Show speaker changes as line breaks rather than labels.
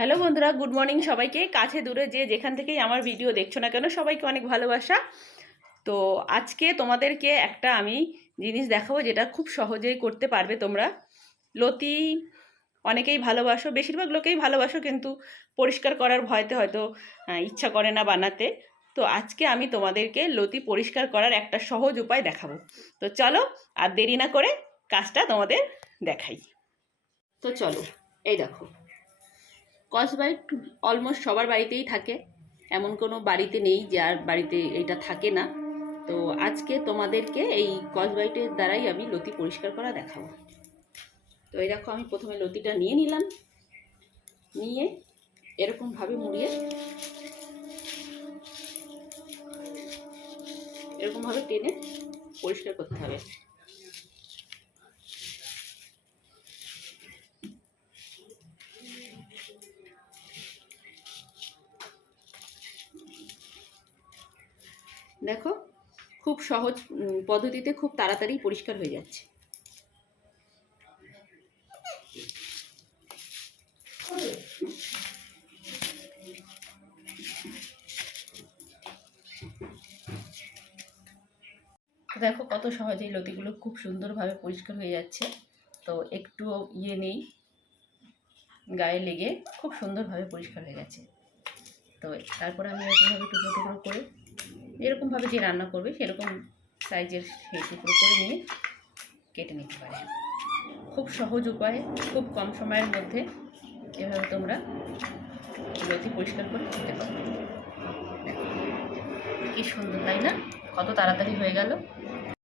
Hello বন্ধুরা, good morning সবাইকে। কাছে দূরে যে যেখান থেকেই আমার ভিডিও দেখছ না কেন, সবাইকে অনেক ভালোবাসা। তো আজকে তোমাদেরকে একটা আমি জিনিস দেখাবো যেটা খুব সহজেই করতে পারবে তোমরা। লতি অনেকেই ভালোবাসো, বেশিরভাগ লোকেই ভালোবাসো, কিন্তু পরিষ্কার করার ভয়তে হয়তো ইচ্ছা করে না বানাতে। তো আজকে আমি তোমাদেরকে লতি পরিষ্কার করার একটা সহজ উপায় দেখাবো। তো চলো, আর দেরি না করে কাজটা তোমাদের দেখাই। তো চলো, এই দেখো। কসবাইট অলমোস্ট সবার বাড়িতেই থাকে। এমন কোনো বাড়িতে নেই যার বাড়িতে এটা থাকে না। তো আজকে তোমাদেরকে এই কসবাইটের দ্বারাই আমি লতি পরিষ্কার করা দেখাবো। তো এই দেখো, আমি প্রথমে লতিটা নিয়ে নিলাম। নিয়ে এরকমভাবে মুড়িয়ে এরকমভাবে টেনে পরিষ্কার করতে হবে। দেখো, খুব সহজ পদ্ধতিতে খুব তাড়াতাড়ি পরিষ্কার হয়ে যাচ্ছে। দেখো কত সহজেই লতিগুলো খুব সুন্দরভাবে পরিষ্কার হয়ে যাচ্ছে। তো একটুও ইয়ে নেই, গায়ে লেগে খুব সুন্দরভাবে পরিষ্কার হয়ে গেছে। তো তারপরে আমি এরকমভাবে টুকরো টুকরো করে যেরকমভাবে যে রান্না করবে, সেরকম সাইজের সেই টুকরো করে নিয়ে কেটে নিতে পারে। খুব সহজ উপায়ে, খুব কম সময়ের মধ্যে এভাবে তোমরা লতি পরিষ্কার করে খেতে পারো। কী কি সুন্দর, তাই না? কত তাড়াতাড়ি হয়ে গেল।